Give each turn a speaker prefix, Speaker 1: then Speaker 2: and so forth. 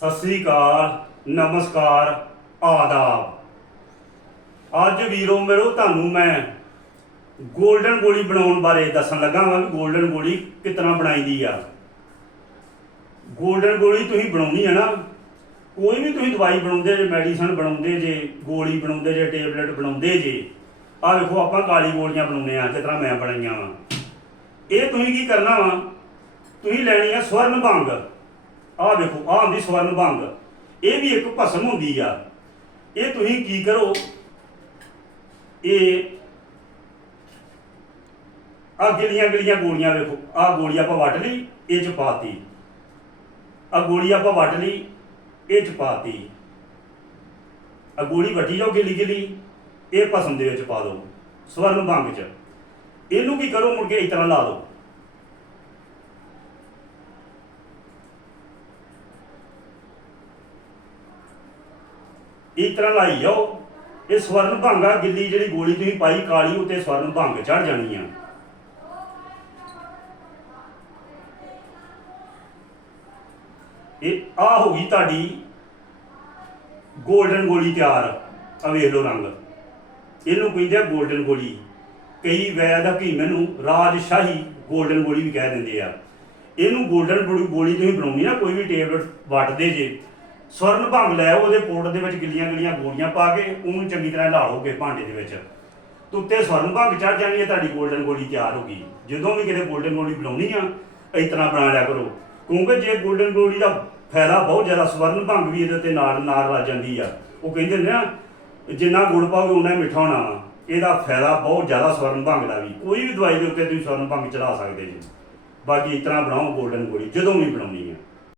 Speaker 1: ਸਤਿ ਸ੍ਰੀ ਅਕਾਲ, ਨਮਸਕਾਰ ਆਦਾ ਅੱਜ ਵੀਰੋ, ਮੇਰੋ, ਤੁਹਾਨੂੰ ਮੈਂ ਗੋਲਡਨ ਗੋਲੀ ਬਣਾਉਣ ਬਾਰੇ ਦੱਸਣ ਲੱਗਾ ਹਾਂ ਕਿ ਗੋਲਡਨ ਗੋਲੀ ਕਿਤਨਾ ਬਣਾਈਦੀ ਆ। ਗੋਲਡਨ ਗੋਲੀ ਤੁਸੀਂ ਬਣਾਉਣੀ ਹੈ ਨਾ, ਕੋਈ ਵੀ ਤੁਸੀਂ ਦਵਾਈ ਬਣਾਉਂਦੇ ਜੇ, ਮੈਡੀਸਨ ਬਣਾਉਂਦੇ ਜੇ, ਗੋਲੀ ਬਣਾਉਂਦੇ ਜੇ, ਟੇਬਲੇਟ ਬਣਾਉਂਦੇ ਜੇ ਆ ਵੇਖੋ ਆਪਾਂ ਕਾਲੀ ਗੋਲੀਆਂ ਬਣਾਉਂਦੇ ਆ, ਜਿਸ ਤਰ੍ਹਾਂ ਮੈਂ ਬਣਾਈਆਂ ਵਾ। ਇਹ ਤੁਸੀਂ ਕੀ ਕਰਨਾ ਵਾ, ਤੁਸੀਂ ਲੈਣੀ ਆ ਸਵਰਨ ਭੰਗ ਆਹ ਵੇਖੋ ਆਹ ਹੁੰਦੀ ਸਵਰਨ ਭੰਗ। ਇਹ ਵੀ ਇੱਕ ਭਸਮ ਹੁੰਦੀ ਆ। ਇਹ ਤੁਸੀਂ ਕੀ ਕਰੋ? ਇਹ ਆ ਗਿਲੀਆਂ ਗਿਲੀਆਂ ਗੋਲੀਆਂ ਵੇਖੋ ਆਹ ਗੋਲੀ ਆਪਾਂ ਵੱਟ ਲਈ, ਇਹ ਚ ਪਾਤੀ। ਆ ਗੋਲੀ ਆਪਾਂ ਵੱਟ ਲਈ, ਇਹ ਚ ਪਾਤੀ। ਆ ਗੋਲੀ ਵੱਟੀ ਜਾਓ ਗਿਲੀ ਗਿਲੀ, ਇਹ ਭਸਮ ਦੇ ਵਿੱਚ ਪਾ ਦਿਓ, ਸਵਰਨ ਭੰਗ ਚ। ਇਹਨੂੰ ਕੀ ਕਰੋ, ਮੁੜ ਕੇ ਇਸ ਤਰ੍ਹਾਂ ਲਾ ਦਿਓ। ਇਸ ਤਰ੍ਹਾਂ ਲਾਈ ਜਾਓ। ਇਹ ਸਵਰਨ ਭੰਗਾ ਗਿੱਲੀ ਜਿਹੜੀ ਗੋਲੀ ਤੁਸੀਂ ਪਾਈ, ਕਾਲੀ ਉੱਤੇ ਸਵਰਨ ਭੰਗ ਚੜ ਜਾਣੀ ਆ। ਇਹ ਆ ਹੋ ਗਈ ਤੁਹਾਡੀ 골ਡਨ ਗੋਲੀ ਤਿਆਰ ਆ ਵੇਖ ਲਓ ਰੰਗ। ਇਹਨੂੰ ਕਹਿੰਦੇ ਆ 골ਡਨ ਗੋਲੀ। ਕਈ ਵੈਦ ਮੈਨੂੰ ਰਾਜ ਸ਼ਾਹੀ 골ਡਨ ਗੋਲੀ ਵੀ ਕਹਿ ਦਿੰਦੇ ਆ। ਇਹਨੂੰ 골ਡਨ ਗੋਲੀ ਤੁਸੀਂ ਬਣਾਉਣੀ ਨਾ ਕੋਈ ਵੀ ਟੇਬਲੇਟ ਵਟਦੇ ਜੇ। ਸਵਰਨ ਭੰਗ ਲੈ, ਉਹਦੇ ਪੋਟ ਦੇ ਵਿੱਚ ਗਿੱਲੀਆਂ-ਗਿੱਲੀਆਂ ਗੋਲੀਆਂ ਪਾ ਕੇ ਉਹਨੂੰ ਚੰਗੀ ਤਰ੍ਹਾਂ ਲਾ ਲਓਗੇ ਭਾਂਡੇ ਦੇ ਵਿੱਚ। ਤੇ ਉੱਤੇ ਸਵਰਨ ਭੰਗ ਚੜ ਜਾਣੀ ਹੈ, ਤੁਹਾਡੀ 골ਡਨ ਗੋਲੀ ਤਿਆਰ ਹੋ ਗਈ। ਜਦੋਂ ਵੀ ਕਿਤੇ 골ਡਨ ਗੋਲੀ ਬਣਾਉਣੀ ਆ, ਇਸ ਤਰ੍ਹਾਂ ਬਣਾ ਲਿਆ ਕਰੋ। ਕਿਉਂਕਿ ਜੇ 골ਡਨ ਗੋਲੀ ਦਾ ਫਾਇਦਾ ਬਹੁਤ ਜ਼ਿਆਦਾ ਸਵਰਨ ਭੰਗ ਵੀ ਇਹਦੇ ਤੇ ਨਾਲ ਨਾਲ ਲੱਗ ਜਾਂਦੀ ਆ। ਉਹ ਕਹਿੰਦੇ ਨੇ ਨਾ, ਜਿੰਨਾ ਗੁੜ ਪਾਓਗੇ ਉਨਾ ਹੀ ਮਿੱਠਾ ਹੋਣਾ ਵਾ। ਇਹਦਾ ਫਾਇਦਾ ਬਹੁਤ ਜ਼ਿਆਦਾ ਸਵਰਨ ਭੰਗ ਦਾ ਵੀ। ਕੋਈ ਵੀ ਦਵਾਈ ਦੇ ਉੱਤੇ ਤੁਸੀਂ ਸਵਰਨ ਭੰਗ ਚੜਾ ਸਕਦੇ ਜੀ। ਬਾਕੀ ਇਸ ਤਰ੍ਹਾਂ ਬਣਾਓ 골ਡਨ ਗੋਲੀ, ਜਦੋਂ ਵੀ ਬਣਾਉਣੀ ਆ।